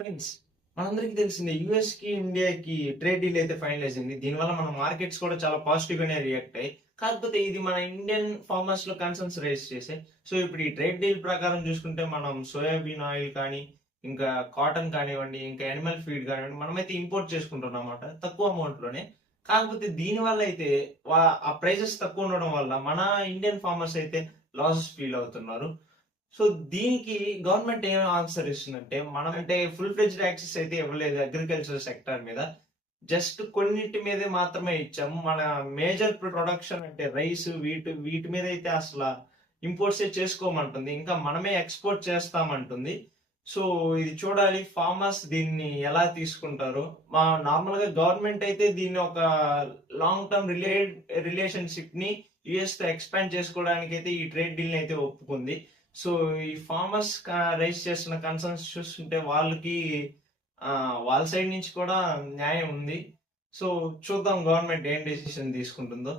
Friends, మనందరికీ తెలిసిందే US కి ఇండియాకి ట్రేడ్ డీల్ అయితే ఫైనలైజ్ అయింది. దీనివల్ల మన మార్కెట్స్ కూడా చాలా పాజిటివ్ గానే రియాక్ట్ అయ్యాయి. కాకపోతే ఇది మన ఇండియన్ ఫార్మర్స్ లో కన్సర్న్స్ రైజ్ చేసాయి. సో ఇప్పుడు ఈ ట్రేడ్ డీల్ ప్రకారం చూసుకుంటే మనం సోయాబీన్ ఆయిల్ కానీ, ఇంకా కాటన్ కానివ్వండి, ఇంకా యానిమల్ ఫీడ్ కానివ్వండి, మనమైతే ఇంపోర్ట్ చేసుకుంటున్నాం అన్నమాట తక్కువ అమౌంట్ లోనే. కాకపోతే దీని వల్ల అయితే ఆ ప్రైజెస్ తక్కువ ఉండడం వల్ల మన ఇండియన్ ఫార్మర్స్ అయితే లాసెస్ ఫీల్ అవుతున్నారు. సో దీనికి గవర్నమెంట్ ఏం ఆన్సర్ ఇస్తుందంటే, మనం అంటే ఫుల్ ఫ్లెడ్జ్డ్ యాక్సెస్ అయితే ఇవ్వలేదు అగ్రికల్చర్ సెక్టర్ మీద. జస్ట్ కొన్నిటి మీదే మాత్రమే ఇచ్చాము. మన మేజర్ ప్రొడక్షన్ అంటే రైస్, వీటి మీద అయితే అసల ఇంపోర్ట్సే చేసుకోమంటుంది. ఇంకా మనమే ఎక్స్‌పోర్ట్ చేస్తామంటుంది. సో ఇది చూడాలి ఫార్మర్స్ దీన్ని ఎలా తీసుకుంటారో. నార్మల్‌గా గవర్నమెంట్ అయితే దీన్ని ఒక లాంగ్ టర్మ్ రిలేషన్‌షిప్‌ని యూఎస్‌తో ఎక్స్‌పాండ్ చేసుకోవడానికైతే ఈ ట్రేడ్ డీల్‌ని అయితే ఒప్పుకుంది. సో ఈ ఫార్మర్స్ రైజ్ చేస్తున్న కన్సర్న్స్ చూస్తుంటే వాళ్ళకి వాళ్ళ సైడ్ నుంచి కూడా న్యాయం ఉంది. సో చూద్దాం గవర్నమెంట్ ఏం డెసిషన్ తీసుకుంటుందో.